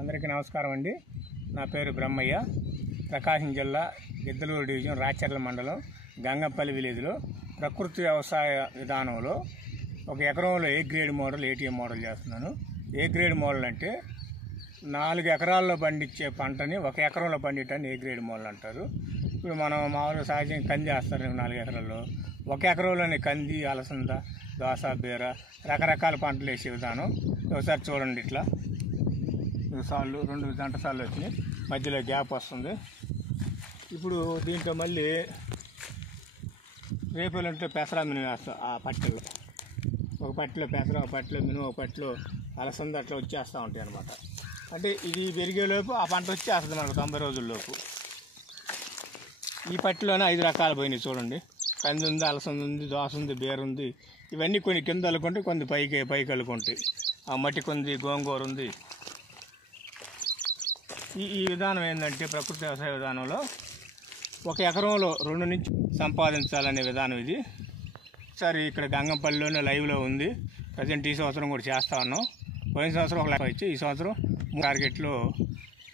అందరికీ నమస్కారం అండి. నా పేరు బ్రహ్మయ్య. ప్రకాశం జిల్లా గిద్దలూరు డివిజన్ రాచర్ల మండలం గంగంపల్లి విలేజ్లో ప్రకృతి వ్యవసాయ విధానంలో ఒక ఎకరంలో A grade model ATM model చేస్తున్నాను. ఏ గ్రేడ్ మోడల్ అంటే 4 ఎకరాల్లో పండించే పంటని 1 ఎకరంలో పండించడాన్ని ఏ గ్రేడ్ మోడల్ అంటారు. ఇప్పుడు మనం మామూలుగా సహజంగా కంది వేస్తారు 4 ఎకరాల్లో. 1 ఎకరంలోనే కంది, అలసంద, దోస, బీర రకరకాల పంటలు వేసే విధానం ఒకసారి చూడండి. ఇట్లా సార్లు 2 గంట సార్లు వచ్చినాయి, మధ్యలో గ్యాప్ వస్తుంది. ఇప్పుడు దీంట్లో మళ్ళీ రేపులంటే పెసరా మినుము వేస్తాం. ఆ పట్టెలో ఒక పట్టెలో పెసరా, ఒక పట్టెలో మినుము, ఒక పట్టెలో అలసంద అట్లా వచ్చేస్తూ ఉంటాయి అన్నమాట. అంటే ఇది పెరిగేలోపు ఆ పంట వచ్చేస్తుంది మనకు 90 రోజుల్లోపు. ఈ పట్టెలోనే 5 రకాలు పోయినాయి చూడండి. కంది ఉంది, అలసంద ఉంది, దోస ఉంది, బీర ఉంది. ఇవన్నీ కొన్ని కింద అల్లుకుంటాయి, కొన్ని పైకి అల్లుకుంటాయి. ఆ మట్టి కొంది, గోంగూర ఉంది. ఈ విధానం ఏంటంటే ప్రకృతి వ్యవసాయ విధానంలో 1 ఎకరంలో 2 నుంచి సంపాదించాలనే విధానం ఇది. సరే, ఇక్కడ గంగంపల్లిలోనే లైవ్లో ఉంది. ప్రజెంట్ ఈ సంవత్సరం కూడా చేస్తూ ఉన్నాం. పోయిన సంవత్సరం 1 లక్ష ఇచ్చి ఈ సంవత్సరం 3 టార్గెట్లు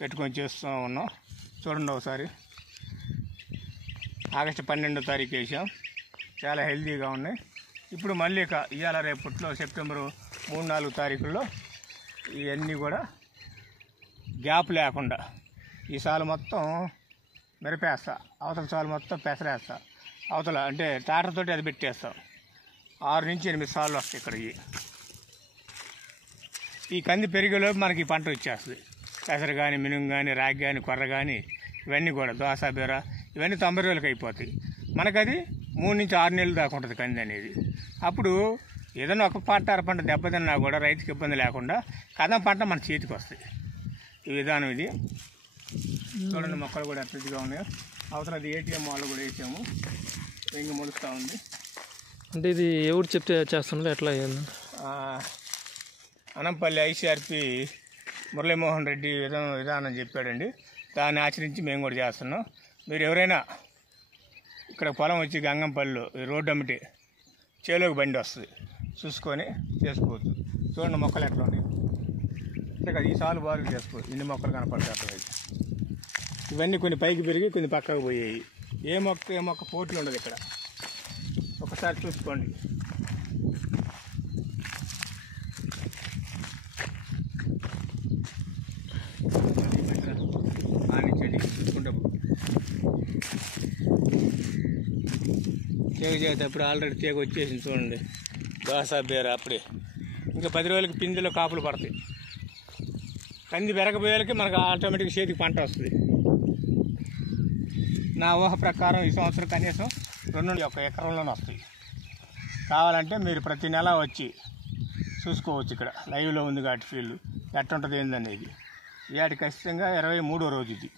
పెట్టుకొని చేస్తూ ఉన్నాం. చూడండి ఒకసారి. ఆగస్టు 12వ తారీఖు వేసాం. చాలా హెల్తీగా ఉన్నాయి. ఇప్పుడు మళ్ళీ ఇవాళ రేపట్లో సెప్టెంబరు 3-4 తారీఖుల్లో ఇవన్నీ కూడా గ్యాప్ లేకుండా ఈ సాలు మొత్తం మిరపేస్తా, అవతల సాలు మొత్తం పెసరేస్తా. అవతల అంటే ట్రాక్టర్ తోటి అది పెట్టేస్తాం. 6 నుంచి 8 సార్లు వస్తాయి ఇక్కడ. ఈ కంది పెరిగేలోపు మనకి ఈ పంట వచ్చేస్తుంది. పెసరు కానీ, మినుము కానీ, రాగి కానీ, కొర్ర కానీ ఇవన్నీ కూడా దోస, బీర ఇవన్నీ 90 రోజులకి అయిపోతాయి. మనకది 3 నుంచి 6 నెలలు దాకా ఉంటుంది కంది అనేది. అప్పుడు ఏదైనా ఒక పంట అరపంట దెబ్బతిన్నా కూడా రైతుకి ఇబ్బంది లేకుండా కదం పంట మన చేతికి వస్తాయి. ఈ విధానం ఇది. చూడండి, మొక్కలు కూడా అట్లగా ఉన్నాయి. అవతల అది ఏటీఎం వాళ్ళు కూడా వేసాము. వెంగి మొలుస్తూ ఉంది. అంటే ఇది ఎవరు చెప్తే చేస్తున్నారు, ఎట్లా? అనంపల్లి ఐసీఆర్పి మురళీమోహన్ రెడ్డి విధానం చెప్పాడండి. దాన్ని ఆచరించి మేము కూడా చేస్తున్నాం. మీరు ఎవరైనా ఇక్కడ పొలం వచ్చి గంగంపల్లిలో రోడ్డు అమ్మటి చేలోకి బండి వస్తుంది, చూసుకొని చేసుకోవచ్చు. చూడండి మొక్కలు ఎట్లా ఉన్నాయి. అంతే కదా, ఈ సాలు బాగా చేసుకోవచ్చు. ఇన్ని మొక్కలు కనపడతాయి. ఇవన్నీ కొన్ని పైకి పెరిగి కొన్ని పక్కకు పోయాయి. ఏ మొక్క పోటీ ఉండదు ఇక్కడ. ఒకసారి చూసుకోండి. తీగ చేసేటప్పుడు ఆల్రెడీ తీగ వచ్చేసింది చూడండి. దోస, బీర అప్పుడే ఇంకా 10 రోజులకి పిందెలో కాపులు పడతాయి. కంది పెరగబోయేలకి మనకు ఆటోమేటిక్గా చేతికి పంట వస్తుంది. నా ఊహ ప్రకారం ఈ సంవత్సరం కనీసం 1 ఎకరంలోనే వస్తాయి. కావాలంటే మీరు ప్రతి నెల వచ్చి చూసుకోవచ్చు. ఇక్కడ లైవ్లో ఉంది కాబట్టి ఫీల్డ్ ఎట్టుంటుంది ఏందనేది. ఏటికి ఖచ్చితంగా 23వ రోజు ఇది.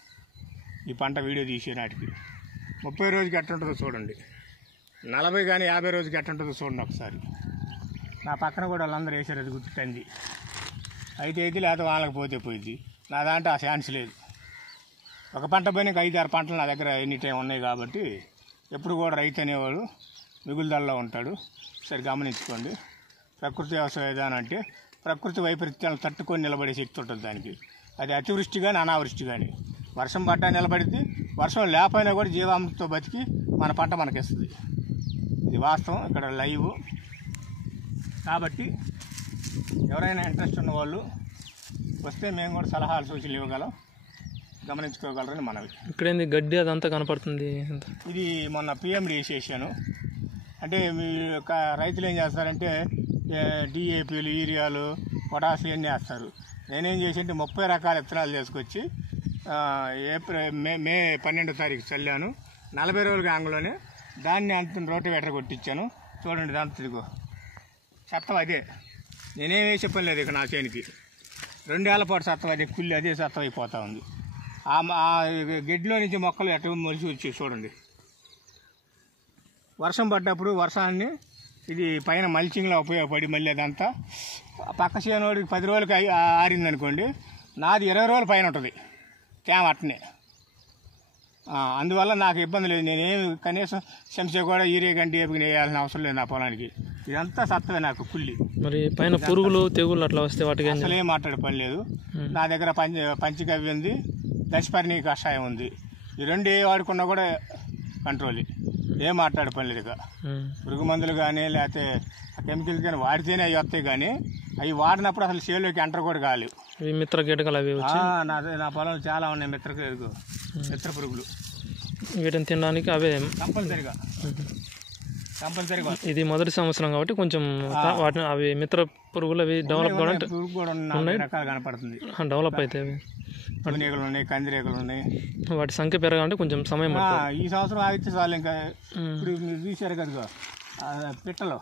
ఈ పంట వీడియో తీసే నాటికి 30 రోజుకి ఎట్టుంటుందో చూడండి. 40 కానీ 50 రోజుకి ఎట్టుంటుందో చూడండి ఒకసారి. నా పక్కన కూడా వాళ్ళందరూ వేసారు. అది గుర్తుంది. అయితే లేదా వాళ్ళకి పోతే పోయింది. నా దాంట్లో ఆ ఛాన్స్ లేదు. ఒక పంట పోయినా 5-6 పంటలు నా దగ్గర ఎనీ టైం ఉన్నాయి కాబట్టి ఎప్పుడు కూడా రైతు అనేవాడు మిగులుదలలో ఉంటాడు. సరే, గమనించుకోండి. ప్రకృతి వ్యవసాయ విధానం అంటే ప్రకృతి వైపరీత్యాలను తట్టుకొని నిలబడే శక్తి ఉంటుంది దానికి. అది అతివృష్టి కానీ అనావృష్టి కానీ. వర్షం పడ్డా నిలబడితే, వర్షం లేకపోయినా కూడా జీవామృతితో బతికి మన పంట మనకిస్తుంది. ఇది వాస్తవం, ఇక్కడ లైవ్. కాబట్టి ఎవరైనా ఇంట్రెస్ట్ ఉన్న వాళ్ళు వస్తే మేము కూడా సలహాలు సూచనలు ఇవ్వగలం, గమనించుకోగలరని మనవి. ఇక్కడేంది గడ్డి అదంతా కనపడుతుంది. ఇది మొన్న పిఎండి వేసేసాను. అంటే మీ రైతులు ఏం చేస్తారంటే డిఏపీలు, యూరియాలు, పొటాషియం అన్నీ వేస్తారు. నేనేం చేసి 30 రకాల విత్తనాలు చేసుకొచ్చి మే 12వ తారీఖు చల్లాను. 40 రోజుల ఆంగ్లోనే దాన్ని అంత రోటివేటర్ కొట్టించాను. చూడండి, దాంతో ఇదిగో సత్తం అదే. నేనేం వేసే పని లేదు. ఇక నా చేనికి 2 ఏళ్ల పాటు సత్తం అదే కుళ్ళి అదే సత్తం అయిపోతూ ఉంది. ఆ గడ్డిలో నుంచి మొక్కలు ఎట్ట మొలిచి వచ్చి చూడండి. వర్షం పడ్డప్పుడు వర్షాన్ని ఇది పైన మల్చింగ్లో ఉపయోగపడి మళ్ళీ అదంతా పక్క చేనోడికి 10 రోజులకి ఆరింది అనుకోండి, నాది 20 రోజుల పైన ఉంటుంది తేమ. అట్టనే అందువల్ల నాకు ఇబ్బంది లేదు. నేనేమి కనీసం చెంచా కూడా యూరియా గంటి వేయాల్సిన అవసరం లేదు నా పొలానికి. ఇదంతా సత్తవే నాకు కుళ్ళి. మరి పైన పురుగులు తెగుళ్ళు అట్లా వస్తే వాటికి అసలు ఏం మాట్లాడే పని లేదు. నా దగ్గర పంచగవ్య ఉంది, దశపర్ణి కషాయం ఉంది. ఈ రెండు ఏ వాడుకున్నా కూడా కంట్రోల్. ఏం మాట్లాడే పని లేదు. ఇక పురుగు మందులు కానీ లేకపోతే కెమికల్స్ కానీ వాడితేనే అవి వస్తాయి, కానీ అవి వాడినప్పుడు అసలు చేలోకి ఎంటర్ కూడా కాలేవు. మిత్ర కీటకాలు అవి నా పొలంలో చాలా ఉన్నాయి మిత్ర పురుగులు. వీటిని తినడానికి అవే కంపల్సరిగా ఇది మొదటి సంవత్సరం కాబట్టి కొంచెం వాటిని అవి మిత్ర పురుగులు అవి డెవలప్ కావాలంటే పురుగు కూడా 4 రకాలు కనపడుతుంది. డెవలప్ అయితే అవి పునిగలు ఉన్నాయి, కందిరేగలు ఉన్నాయి. వాటి సంఖ్య పెరగాలంటే కొంచెం సమయం ఈ సంవత్సరం ఆగితే చాలు. ఇంకా ఇప్పుడు మీరు చూశారు కదా పిట్టలు,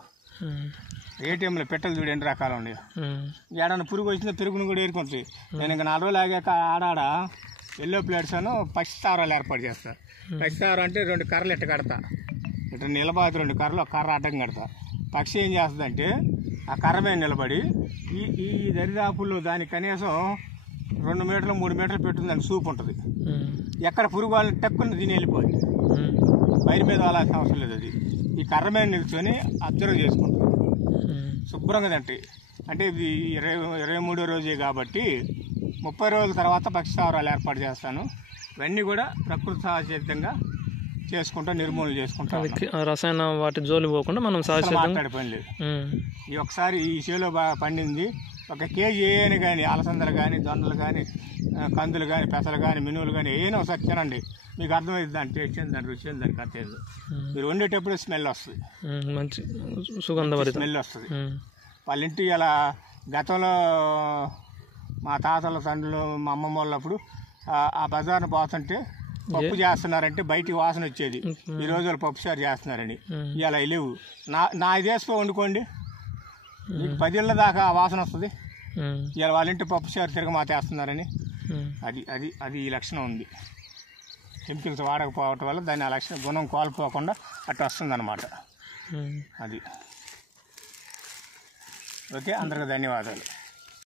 ఏటీఎంలో పిట్టలు చూడు ఎన్ని రకాలు ఉన్నాయి. ఏడన్నా పురుగు వచ్చిందో పెరుగును కూడా ఏరుకుంటాయి. నేను ఇంకా 4 రోజులు ఆగాక ఆడాడ ఎల్లో ప్లేట్స్ అను పచ్చి తారాలు ఏర్పాటు చేస్తాను. పచ్చి తారం అంటే 2 కర్రలు ఇట్ట కడతా, ఇట్లా నిలబడి 2 కర్రలు ఒక కర్ర అడ్డం కడతా. పక్షి ఏం చేస్తుందంటే ఆ కర్ర మీద నిలబడి ఈ దరిదాపుల్లో దానికి కనీసం 2 మీటర్లు 3 మీటర్లు పెట్టుకుని దానికి సూపు ఉంటుంది. ఎక్కడ పురుగు వాళ్ళని టక్కుని దీని వెళ్ళిపోయింది. వైర్ మీద వాలాల్సిన అవసరం లేదు. అది ఈ కర్ర మీద నిల్చొని అబ్జర్వ్ చేసుకుంటుంది శుభ్రంగా తింటాయి. అంటే ఇది 23వ రోజే కాబట్టి 30 రోజుల తర్వాత పక్షి స్థావరాలు ఏర్పాటు చేస్తాను. ఇవన్నీ కూడా ప్రకృతి సహజంగా చేసుకుంటా, నిర్మూలన చేసుకుంటా. రసాయన వాటి జోలి పోకుండా మనం మాట్లాడే పని లేదు. ఈ ఒకసారి ఈ చేలో బాగా పండింది 1 కేజీ ఏని కానీ అలసందలు కానీ జొన్నలు కానీ కందులు కానీ పెసలు కానీ మినువులు కానీ ఏమైనా ఒకసారి తినండి, మీకు అర్థమైంది. దాని టేస్ట్ ఏంది, దాని రుచి ఏంది, దానికి అర్థం ఏంది. మీరు వండేటప్పుడు స్మెల్ వస్తుంది, మంచి సుగంధభరిత స్మెల్ వస్తుంది. వాళ్ళ ఇంటి అలా గతంలో మా తాతల తండ్రులు మా అమ్మమ్మ వాళ్ళప్పుడు ఆ బజార్ను పోతుంటే పప్పు చేస్తున్నారంటే బయటికి వాసన వచ్చేది. ఈ రోజు వాళ్ళు పప్పు సారు చేస్తున్నారని. ఇలా లేవు. నా ఇదేసుకో వండుకోండి, మీకు 10 ఏళ్ళ దాకా ఆ వాసన వస్తుంది. ఇలా వాళ్ళ ఇంటి పప్పు సారు తిరగమాతేస్తున్నారని. అది ఈ లక్షణం ఉంది. కెమికల్స్ వాడకపోవటం వల్ల దాన్ని ఆ లక్షణ గుణం కోల్పోకుండా అట్లా వస్తుందన్నమాట. అది ఓకే. అందరికీ ధన్యవాదాలు.